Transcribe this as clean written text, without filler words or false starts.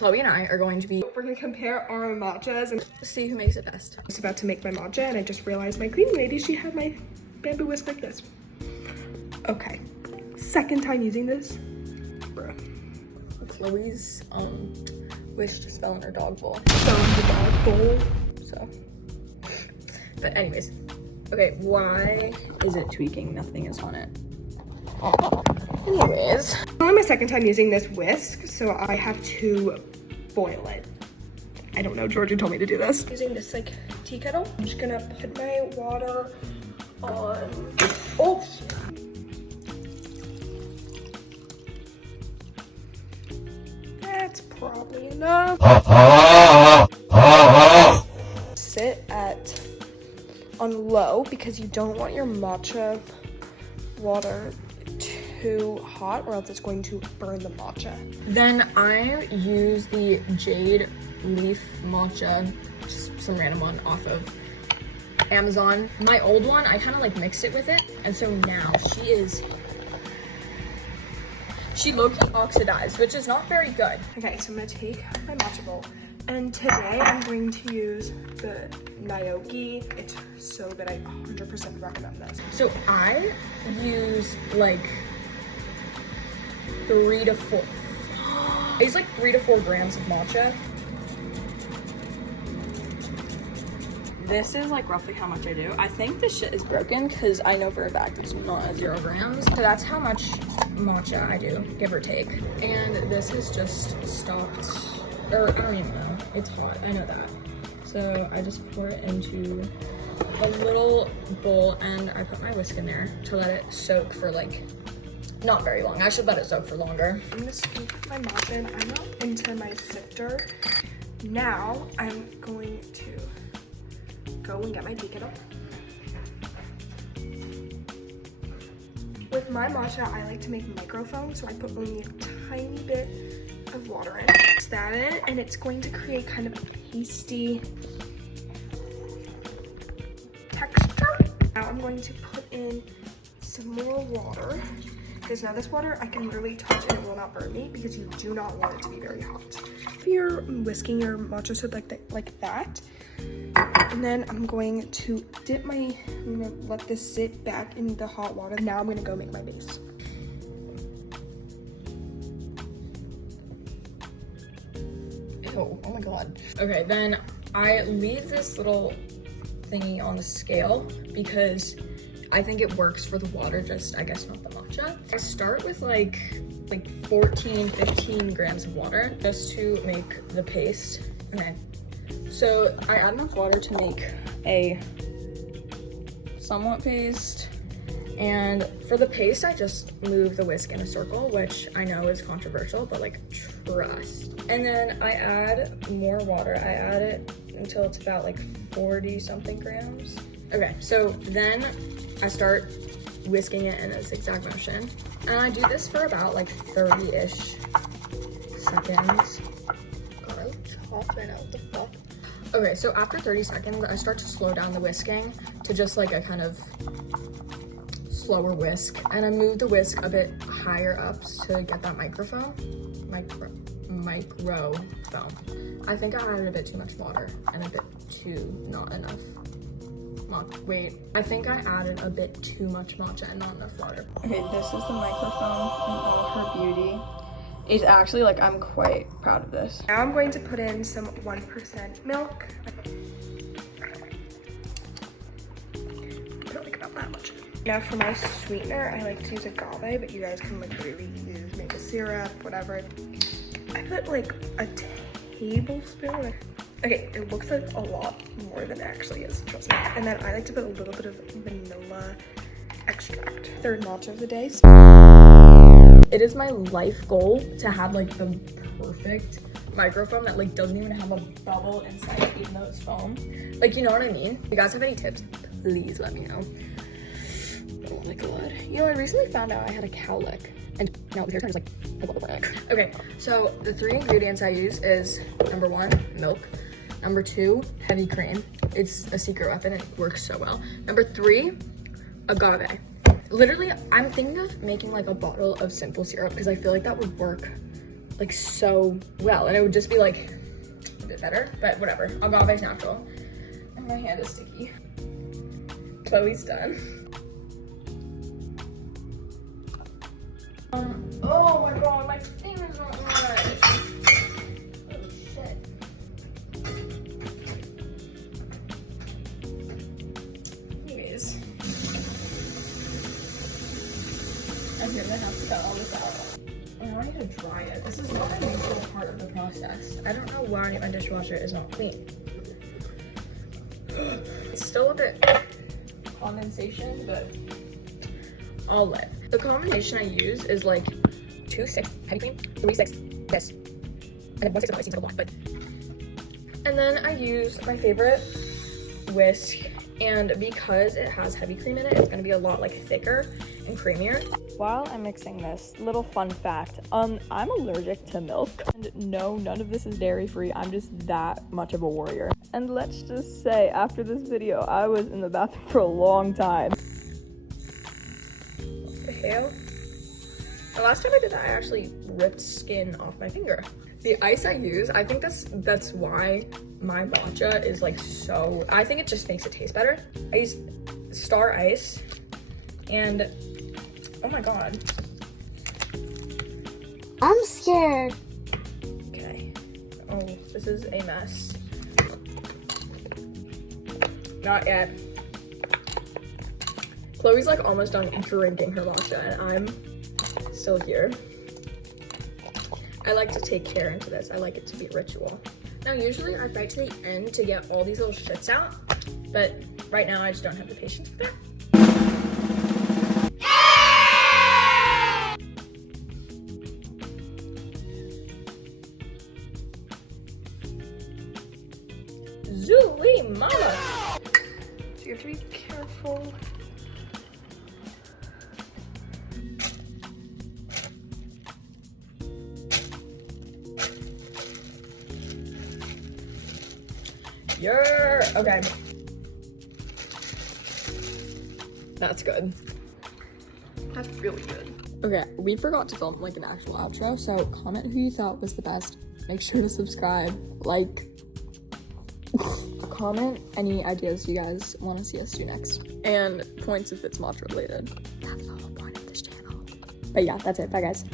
Chloe and I are going to be, We're gonna compare our matchas and see who makes it best. I was about to make my matcha and I just realized my cleaning lady, she had my bamboo whisk like this. Okay, second time using this. Bruh. Chloe's wish just fell in her dog bowl. So the dog bowl. So, but anyways, okay, why is it tweaking? Nothing is on it. Anyways, It's only my second time using this whisk, so I have to boil it. I don't know, Georgie told me to do this. Using this like tea kettle, I'm just gonna put my water on. Oh, that's probably enough. Sit at on low because you don't want your matcha water too hot or else it's going to burn the matcha. then I use the Jade Leaf Matcha, just some random one off of Amazon. My old one, I kind of like mixed it with it, and so now she low-key oxidized, which is not very good. Okay, so I'm gonna take my matcha bowl and today I'm going to use the Naoki. It's so good, I 100% recommend this. So I use like 3 to 4. I use like 3 to 4 grams of matcha. This is like roughly how much I do. I think this shit is broken because I know for a fact it's not 0 grams. So that's how much matcha I do, give or take. And this is just stocked, or I don't even know. It's hot, I know that. So I just pour it into a little bowl and I put my whisk in there to let it soak for like, not very long. I should let it soak for longer. I'm gonna scoop my matcha in. I'm not into my sifter. Now I'm going to go and get my tea kettle. With my matcha, I like to make microfoam, so I put only a tiny bit of water in. Mix that in, and it's going to create kind of a pasty texture. Now I'm going to put in some more water, because now this water I can literally touch and it will not burn me because you do not want it to be very hot. If you're whisking your matcha so like that, and then I'm going to I'm gonna let this sit back in the hot water. Now I'm gonna go make my base. Oh my god. Okay, then I leave this little thingy on the scale because I think it works for the water, just I guess not the matcha. I start with like 14, 15 grams of water just to make the paste. Okay, so I add enough water to make a somewhat paste. And for the paste, I just move the whisk in a circle, which I know is controversial, but like trust. And then I add more water. I add it until it's about like 40 something grams. Okay, so then I start whisking it in a zigzag motion. And I do this for about like 30-ish seconds. God, I look chopped right now, what the fuck? Okay, so after 30 seconds, I start to slow down the whisking to just like a kind of slower whisk. And I move the whisk a bit higher up to get that microfoam. I think I added a bit too much water and a bit too not enough. Wait, I think I added a bit too much matcha and not enough water. Okay, this is the microphone in all her beauty. It's actually like, I'm quite proud of this. Now I'm going to put in some 1% milk. I don't like about that much. Now for my sweetener, I like to use agave, but you guys can like literally use maple syrup, whatever. I put like a tablespoon. Okay, it looks like a lot more than it actually is, trust me. And then I like to put a little bit of vanilla extract. Third matcha of the day. It is my life goal to have like the perfect microfoam that like doesn't even have a bubble inside it, even though it's foam. Like, you know what I mean? If you guys have any tips, please let me know. Oh my god. You know, I recently found out I had a cowlick. And now the hair turn is like a bubble neck. Okay, so the 3 ingredients I use is number 1, milk. Number 2, heavy cream. It's a secret weapon, it works so well. Number 3, agave. Literally, I'm thinking of making like a bottle of simple syrup because I feel like that would work like so well, and it would just be like a bit better, but whatever. Agave's natural. And my hand is sticky. Chloe's done. Oh my god, my finger's not right. Oh shit. Anyways, I'm gonna have to cut all this out. I need to dry it. This is not a usual part of the process. I don't know why my dishwasher is not clean. It's still a bit condensation, but I'll live. The combination I use is like 2/6 heavy cream, 3/6 this, and then 1/6 of my seems like a lot, but. And then I use my favorite whisk, and because it has heavy cream in it, it's gonna be a lot like thicker and creamier. While I'm mixing this, little fun fact, I'm allergic to milk. And no, none of this is dairy free. I'm just that much of a warrior. And let's just say, after this video, I was in the bathroom for a long time. What the hell? The last time I did that, I actually ripped skin off my finger. The ice I use, I think that's why my matcha is like so, I think it just makes it taste better. I use Star Ice, and oh my god. I'm scared. Okay. Oh, this is a mess. Not yet. Chloe's like almost done drinking her matcha, and I'm still here. I like to take care into this. I like it to be a ritual. Now, usually I fight to the end to get all these little shits out, but right now I just don't have the patience for that. Zooey mama! So you have to be careful. Okay. That's good. That's really good. Okay, we forgot to film like an actual outro, so comment who you thought was the best. Make sure to subscribe, like, comment any ideas you guys want to see us do next, and points if it's matcha related. That's the whole point of this channel. But yeah, that's it. Bye guys.